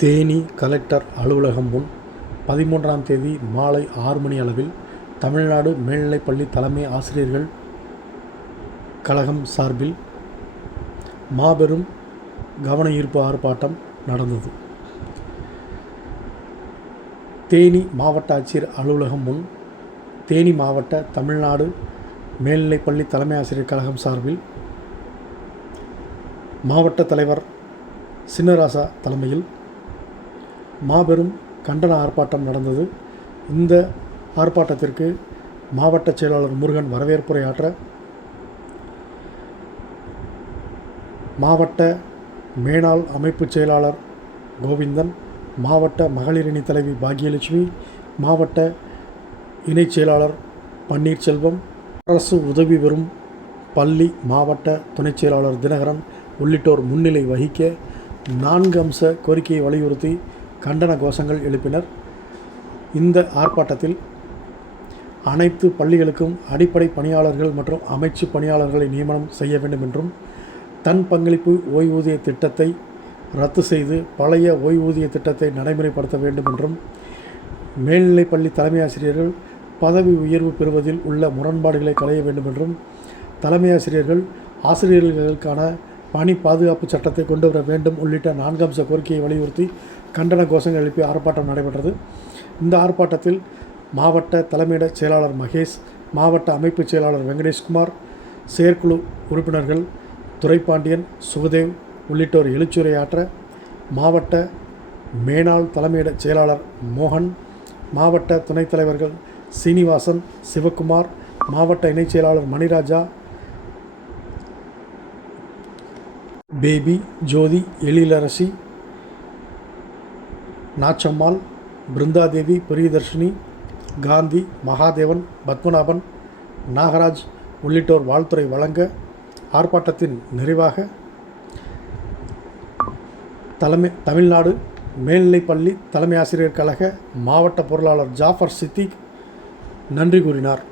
Theni collector அலுவலகம் முன் பதிமூன்றாம் தேதி மாலை ஆறு மணி அளவில் தமிழ்நாடு மேல்நிலைப்பள்ளி தலைமை ஆசிரியர்கள் கழகம் சார்பில் மாபெரும் கவனஈர்ப்பு ஆர்ப்பாட்டம் நடந்தது. தேனி மாவட்ட ஆட்சியர் அலுவலகம் முன் தேனி மாவட்ட தமிழ்நாடு மேல்நிலைப்பள்ளி தலைமை ஆசிரியர் கழகம் சார்பில் மாவட்ட தலைவர் சின்னராசா தலைமையில் மாபெரும் கண்டன ஆர்ப்பாட்டம் நடந்தது. இந்த ஆர்ப்பாட்டத்திற்கு மாவட்ட செயலாளர் முருகன் வரவேற்புரையாற்ற மாவட்ட மேனாள் அமைப்புச் செயலாளர் கோவிந்தன் மாவட்ட மகளிரணி தலைவி பாக்யலட்சுமி மாவட்ட இணைச் செயலாளர் பன்னீர்செல்வம் அரசு உதவி பெறும் பள்ளி மாவட்ட துணைச் செயலாளர் தினகரன் உள்ளிட்டோர் முன்னிலை வகிக்க நான்கு அம்ச கோரிக்கையை வலியுறுத்தி கண்டன கோஷங்கள் எழுப்பினர். இந்த ஆர்ப்பாட்டத்தில் அனைத்து பள்ளிகளுக்கும் அடிப்படை பணியாளர்கள் மற்றும் அமைச்சு பணியாளர்களை நியமனம் செய்ய வேண்டும் என்றும் தன் பங்களிப்பு ஓய்வூதிய திட்டத்தை ரத்து செய்து பழைய ஓய்வூதிய திட்டத்தை நடைமுறைப்படுத்த வேண்டும் என்றும் மேல்நிலைப்பள்ளி தலைமை ஆசிரியர்கள் பதவி உயர்வு பெறுவதில் உள்ள முரண்பாடுகளை களைய வேண்டும் என்றும் தலைமை ஆசிரியர்கள் ஆசிரியர்களுக்கான பணி பாதுகாப்பு சட்டத்தை கொண்டு வர வேண்டும் உள்ளிட்ட நான்கு அம்ச கோரிக்கையை வலியுறுத்தி கண்டன கோஷங்கள் எழுப்பி ஆர்ப்பாட்டம் நடைபெற்றது. இந்த ஆர்ப்பாட்டத்தில் மாவட்ட தலைமையிட செயலாளர் மகேஷ் மாவட்ட அமைப்புச் செயலாளர் வெங்கடேஷ்குமார் செயற்குழு உறுப்பினர்கள் துரைப்பாண்டியன் சுகதேவ் உள்ளிட்டோர் எழுச்சுரையாற்ற மாவட்ட மேனாள் தலைமையிட செயலாளர் மோகன் மாவட்ட துணைத் தலைவர்கள் சீனிவாசன் சிவக்குமார் மாவட்ட இணைச் செயலாளர் மணிராஜா பேபி ஜோதி எழிலரசி நாச்சம்மாள் பிருந்தாதேவி பிரியதர்ஷினி காந்தி மகாதேவன் பத்மநாபன் நாகராஜ் உள்ளிட்டோர் வாழ்த்துறை வழங்க ஆர்ப்பாட்டத்தின் நிறைவாக தலைமை தமிழ்நாடு மேல்நிலைப்பள்ளி தலைமை ஆசிரியர் கழக மாவட்ட பொருளாளர் ஜாஃபர் சித்திக் நன்றி கூறினார்.